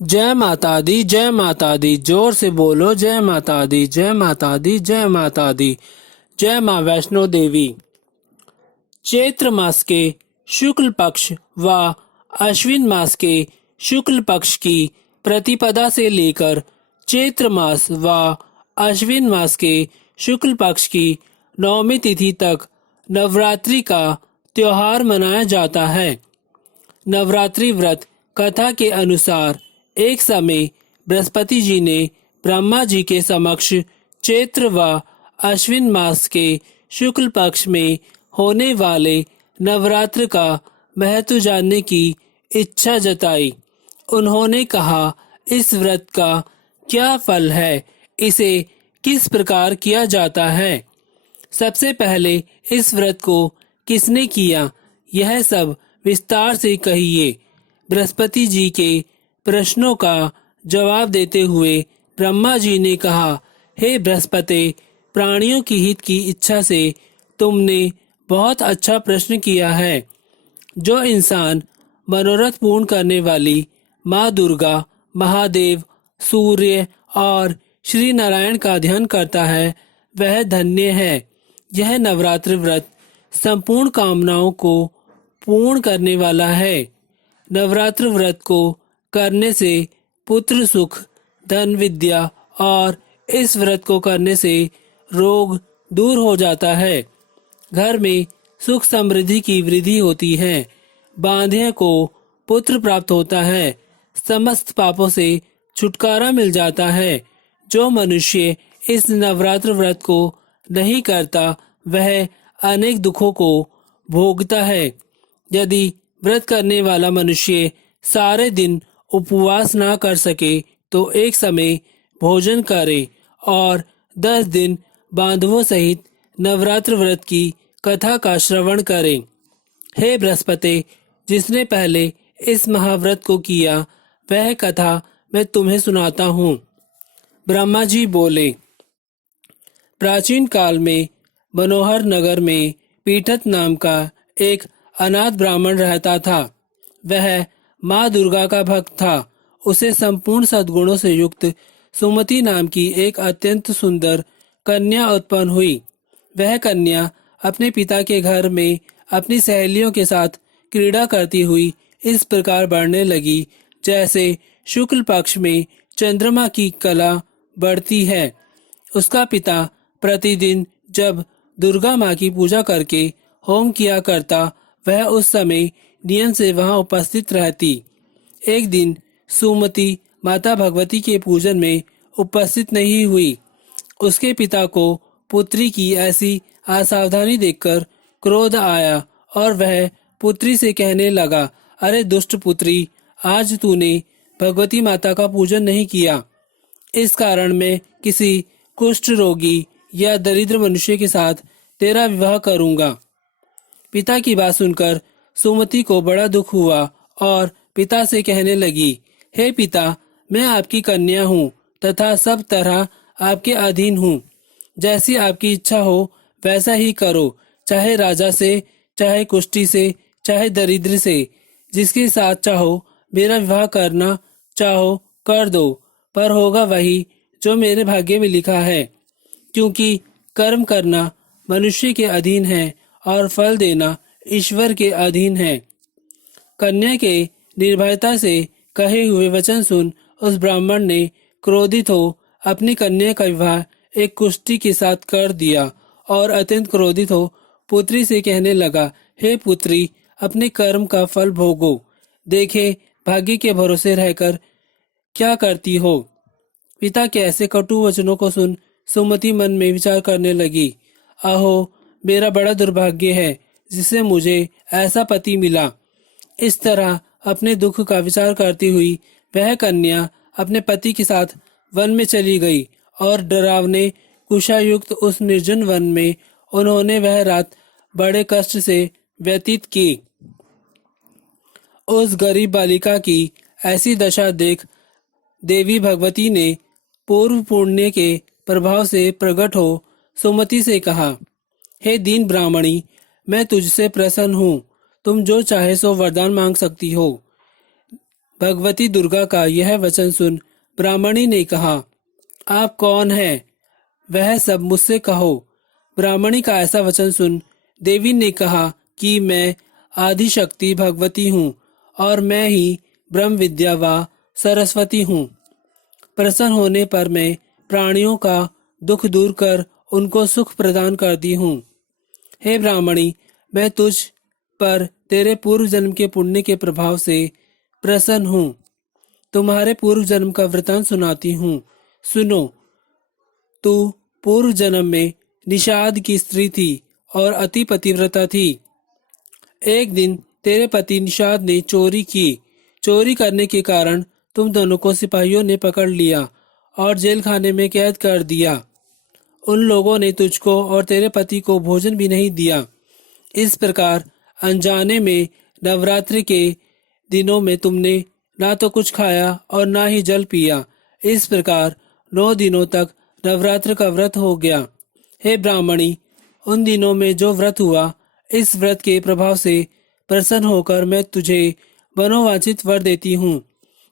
जय माता दी, जय माता दी। जोर से बोलो जय माता दी, जय माता दी, जय माता दी। जय माँ वैष्णो देवी। चैत्र मास के शुक्ल पक्ष व अश्विन मास के शुक्ल पक्ष की प्रतिपदा से लेकर चैत्र मास व अश्विन मास के शुक्ल पक्ष की नवमी तिथि तक नवरात्रि का त्योहार मनाया जाता है। नवरात्रि व्रत कथा के अनुसार एक समय बृहस्पति जी ने ब्रह्मा जी के समक्ष चैत्र व अश्विन मास के शुक्ल पक्ष में होने वाले नवरात्र का महत्व जानने की इच्छा जताई। उन्होंने कहा, इस व्रत का क्या फल है, इसे किस प्रकार किया जाता है, सबसे पहले इस व्रत को किसने किया, यह सब विस्तार से कहिए। बृहस्पति जी के प्रश्नों का जवाब देते हुए ब्रह्मा जी ने कहा, हे बृहस्पति, प्राणियों की हित की इच्छा से तुमने बहुत अच्छा प्रश्न किया है। जो इंसान मनोरथ पूर्ण करने वाली माँ दुर्गा, महादेव, सूर्य और श्री नारायण का ध्यान करता है, वह धन्य है। यह नवरात्र व्रत संपूर्ण कामनाओं को पूर्ण करने वाला है। नवरात्र व्रत को करने से पुत्र सुख, धन, विद्या और इस व्रत को करने से रोग दूर हो जाता है। घर में सुख समृद्धि की वृद्धि होती है। बांध्य को पुत्र प्राप्त होता है। समस्त पापों से छुटकारा मिल जाता है। जो मनुष्य इस नवरात्र व्रत को नहीं करता, वह अनेक दुखों को भोगता है। यदि व्रत करने वाला मनुष्य सारे दिन उपवास ना कर सके तो एक समय भोजन करे और 10 दिन बांधवों सहित नवरात्र व्रत की कथा का श्रवण करे। हे बृहस्पति, जिसने पहले इस महाव्रत को किया, वह कथा मैं तुम्हें सुनाता हूँ। ब्रह्मा जी बोले, प्राचीन काल में मनोहर नगर में पीठत नाम का एक अनाथ ब्राह्मण रहता था। वह माँ दुर्गा का भक्त था। उसे संपूर्ण सद्गुणों से युक्त सुमति नाम की एक अत्यंत सुंदर कन्या उत्पन्न हुई। वह कन्या अपने पिता के घर में अपनी सहेलियों के साथ क्रीड़ा करती हुई इस प्रकार बढ़ने लगी, जैसे शुक्ल पक्ष में चंद्रमा की कला बढ़ती है। उसका पिता प्रतिदिन जब दुर्गा माँ की पूजा करके होम किया करता, वह उस समय नियम से वहां उपस्थित रहती। एक दिन सुमति माता भगवती के पूजन में उपस्थित नहीं हुई। उसके पिता को पुत्री की ऐसी असावधानी देखकर क्रोध आया और वह पुत्री से कहने लगा, अरे दुष्ट पुत्री, आज तूने भगवती माता का पूजन नहीं किया। इस कारण मैं किसी कुष्ठ रोगी या दरिद्र मनुष्य के साथ तेरा विवाह करूंगा। पिता की बात सुनकर सुमति को बड़ा दुख हुआ और पिता से कहने लगी, हे पिता, मैं आपकी कन्या हूँ तथा सब तरह आपके अधीन हूँ। जैसी आपकी इच्छा हो वैसा ही करो, चाहे राजा से, चाहे कुष्ठी से, चाहे दरिद्र से। जिसके साथ चाहो मेरा विवाह करना चाहो कर दो, पर होगा वही जो मेरे भाग्य में लिखा है, क्योंकि कर्म करना मनुष्य के अधीन है और फल देना ईश्वर के अधीन है। कन्या के निर्भयता से कहे हुए वचन सुन उस ब्राह्मण ने क्रोधित हो अपनी कन्या का विवाह एक कुष्ठी के साथ कर दिया और अत्यंत क्रोधित हो पुत्री से कहने लगा, हे पुत्री, अपने कर्म का फल भोगो। देखे भाग्य के भरोसे रहकर क्या करती हो। पिता के ऐसे कटु वचनों को सुन सुमति मन में विचार करने लगी, आहो, मेरा बड़ा दुर्भाग्य है जिससे मुझे ऐसा पति मिला। इस तरह अपने दुख का विचार करती हुई वह कन्या अपने पति के साथ वन में चली गई और डरावने कुशायुक्त उस निर्जन वन में उन्होंने वह रात बड़े कष्ट से व्यतीत की। उस गरीब बालिका की ऐसी दशा देख देवी भगवती ने पूर्व पुण्य के प्रभाव से प्रकट हो सुमति से कहा, हे दीन ब्राह्मणी, मैं तुझसे प्रसन्न हूँ। तुम जो चाहे सो वरदान मांग सकती हो। भगवती दुर्गा का यह वचन सुन ब्राह्मणी ने कहा, आप कौन हैं? वह सब मुझसे कहो। ब्राह्मणी का ऐसा वचन सुन देवी ने कहा कि मैं आदिशक्ति भगवती हूँ और मैं ही ब्रह्म विद्या व सरस्वती हूँ। प्रसन्न होने पर मैं प्राणियों का दुख दूर कर उनको सुख प्रदान करती हूँ। हे ब्राह्मणी, मैं तुझ पर तेरे पूर्व जन्म के पुण्य के प्रभाव से प्रसन्न हूँ। तुम्हारे पूर्व जन्म का वृतांत सुनाती हूँ। सुनो। तू पूर्व जन्म में निषाद की स्त्री थी और अति पतिव्रता थी। एक दिन तेरे पति निषाद ने चोरी की। चोरी करने के कारण तुम दोनों को सिपाहियों ने पकड़ लिया और जेल खाने में कैद कर दिया। उन लोगों ने तुझको और तेरे पति को भोजन भी नहीं दिया। इस प्रकार अनजाने में नवरात्रि के दिनों में तुमने ना तो कुछ खाया और ना ही जल पिया। इस प्रकार 9 दिनों तक नवरात्र का व्रत हो गया। हे ब्राह्मणी, उन दिनों में जो व्रत हुआ, इस व्रत के प्रभाव से प्रसन्न होकर मैं तुझे मनोवांछित वर देती हूँ।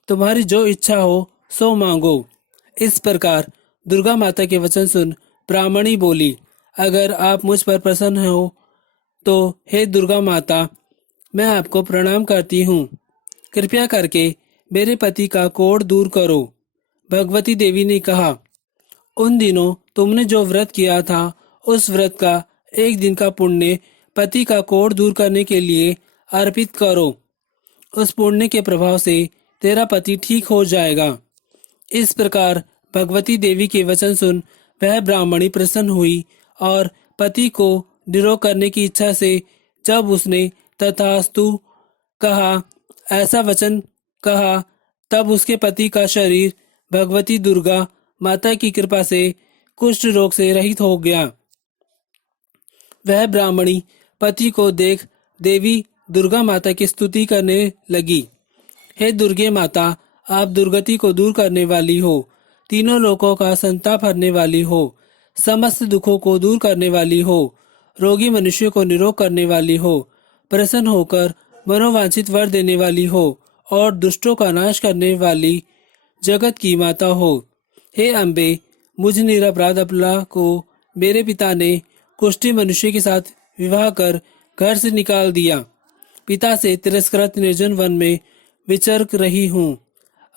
तुम्हारी जो इच्छा हो सो मांगो। इस प्रकार दुर्गा माता के वचन सुन ब्राह्मणी बोली, अगर आप मुझ पर प्रसन्न हो तो हे दुर्गा माता, मैं आपको प्रणाम करती हूँ। कृपया करके मेरे पति का कोढ़ दूर करो। भगवती देवी ने कहा, उन दिनों तुमने जो व्रत किया था, उस व्रत का एक दिन का पुण्य पति का कोढ़ दूर करने के लिए अर्पित करो। उस पुण्य के प्रभाव से तेरा पति ठीक हो जाएगा। इस प्रकार भगवती देवी के वचन सुन वह ब्राह्मणी प्रसन्न हुई और पति को निरोग करने की इच्छा से जब उसने तथास्तु कहा, ऐसा वचन कहा, तब उसके पति का शरीर भगवती दुर्गा माता की कृपा से कुष्ठ रोग से रहित हो गया। वह ब्राह्मणी पति को देख देवी दुर्गा माता की स्तुति करने लगी। हे दुर्गे माता, आप दुर्गति को दूर करने वाली हो, तीनों लोकों का संताप हरने वाली हो, समस्त दुखों को दूर करने वाली हो, रोगी मनुष्य को निरोग करने वाली हो, प्रसन्न होकर मनोवांछित वर देने वाली हो और दुष्टों का नाश करने वाली जगत की माता हो। हे अम्बे, मुझ निरपराध अबला को मेरे पिता ने कुष्ठी मनुष्य के साथ विवाह कर घर से निकाल दिया। पिता से तिरस्कृत निर्जन वन में विचर रही हूँ।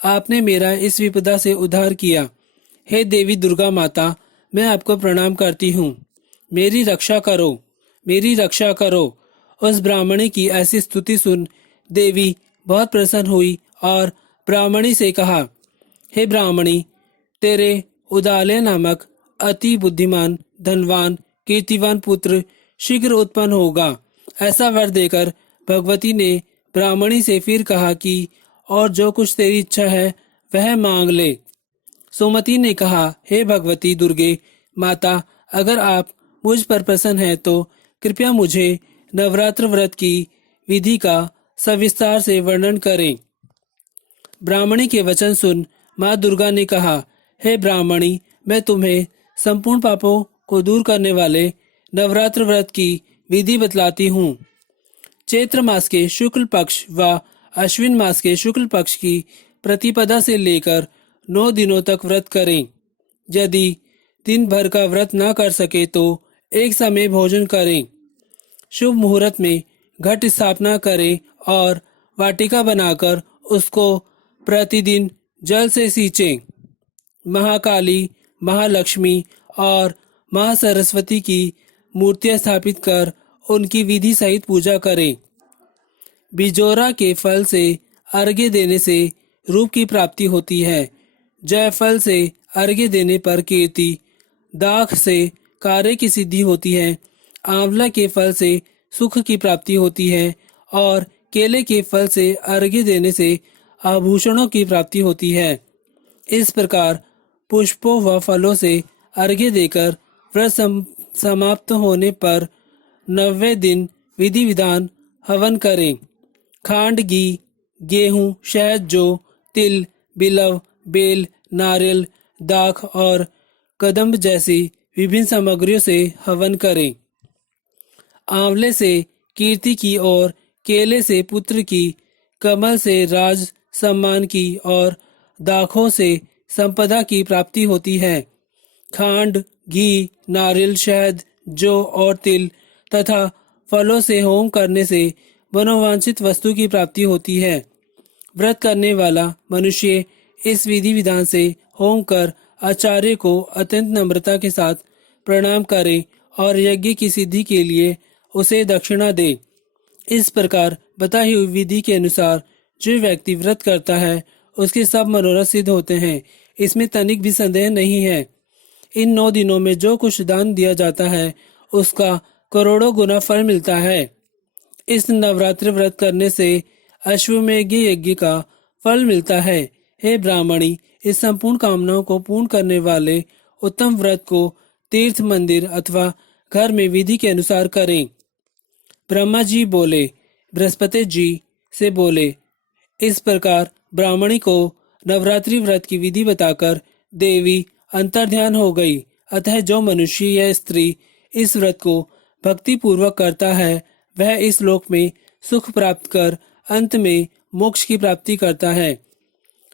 आपने मेरा इस विपदा से उद्धार किया। हे देवी दुर्गा माता, मैं आपको प्रणाम करती हूँ। मेरी रक्षा करो, मेरी रक्षा करो। उस ब्राह्मणी की ऐसी स्तुति सुन देवी बहुत प्रसन्न हुई और ब्राह्मणी से कहा, हे ब्राह्मणी, तेरे उदालय नामक अति बुद्धिमान, धनवान, कीर्तिवान पुत्र शीघ्र उत्पन्न होगा। ऐसा वर देकर भगवती ने ब्राह्मणी से फिर कहा कि और जो कुछ तेरी इच्छा है वह मांग ले। सुमति ने कहा, हे भगवती दुर्गे माता, अगर आप मुझ पर प्रसन्न हैं तो कृपया मुझे नवरात्र व्रत की विधि का सविस्तार से वर्णन करें। ब्राह्मणी के वचन सुन माँ दुर्गा ने कहा, हे ब्राह्मणी, मैं तुम्हें संपूर्ण पापों को दूर करने वाले नवरात्र व्रत की विधि बतलाती हूँ। चैत्र मास के शुक्ल पक्ष व अश्विन मास के शुक्ल पक्ष की प्रतिपदा से लेकर 9 दिनों तक व्रत करें। यदि दिन भर का व्रत न कर सके तो एक समय भोजन करें। शुभ मुहूर्त में घट स्थापना करें और वाटिका बनाकर उसको प्रतिदिन जल से सींचें। महाकाली, महालक्ष्मी और माँ सरस्वती की मूर्तियां स्थापित कर उनकी विधि सहित पूजा करें। बिजोरा के फल से अर्घ्य देने से रूप की प्राप्ति होती है। जयफल से अर्घ्य देने पर कीर्ति, दाख से कार्य की सिद्धि होती है, आंवला के फल से सुख की प्राप्ति होती है और केले के फल से अर्घ्य देने से आभूषणों की प्राप्ति होती है। इस प्रकार पुष्पों व फलों से अर्घ्य देकर व्रत समाप्त होने पर 90वें दिन विधि विधान हवन करें। खांड, घी, गेहूं, शहद, जौ, तिल, बिलव, बेल, नारियल, दाख और कदम्ब जैसी विभिन्न सामग्रियों से हवन करें। आंवले से कीर्ति की और केले से पुत्र की, कमल से राज सम्मान की और दाखों से संपदा की प्राप्ति होती है। खांड, घी, नारियल, शहद, जौ और तिल तथा फलों से होम करने से मनोवांछित वस्तु की प्राप्ति होती है। व्रत करने वाला मनुष्य इस विधि विधान से होम कर आचार्य को अत्यंत नम्रता के साथ प्रणाम करे और यज्ञ की सिद्धि के लिए उसे दक्षिणा दे। इस प्रकार बताई हुई विधि के अनुसार जो व्यक्ति व्रत करता है उसके सब मनोरथ सिद्ध होते हैं। इसमें तनिक भी संदेह नहीं है। इन 9 दिनों में जो कुछ दान दिया जाता है उसका करोड़ों गुना फल मिलता है। इस नवरात्रि व्रत करने से अश्वमेध यज्ञ का फल मिलता है। हे ब्राह्मणी, इस संपूर्ण कामनाओं को पूर्ण करने वाले उत्तम व्रत को तीर्थ, मंदिर अथवा घर में विधि के अनुसार करें। ब्रह्मा जी बोले, बृहस्पति जी से बोले। इस प्रकार ब्राह्मणी को नवरात्रि व्रत की विधि बताकर देवी अंतर्ध्यान हो गई। अतः जो मनुष्य या स्त्री इस व्रत को भक्ति पूर्वक करता है वह इस लोक में सुख प्राप्त कर अंत में मोक्ष की प्राप्ति करता है।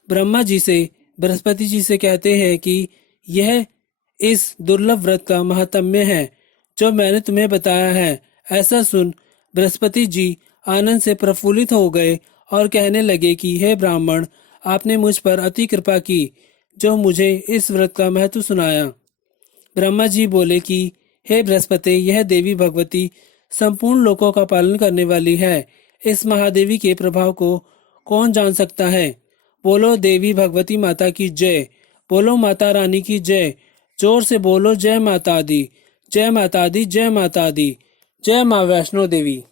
ब्रह्मा जी से बृहस्पति जी से कहते हैं कि यह इस दुर्लभ व्रत का महात्म्य है जो मैंने तुम्हें बताया है। ऐसा सुन बृहस्पति जी आनंद से प्रफुल्लित हो गए और कहने लगे कि हे ब्राह्मण, आपने मुझ पर अति कृपा की जो मुझे इस व्रत का महत्व सुनाया। ब्रह्मा जी बोले कि हे बृहस्पति, यह देवी भगवती संपूर्ण लोकों का पालन करने वाली है। इस महादेवी के प्रभाव को कौन जान सकता है। बोलो देवी भगवती माता की जय। बोलो माता रानी की जय। जोर से बोलो जय माता दी, जय माता दी, जय माता दी। जय माँ वैष्णो देवी।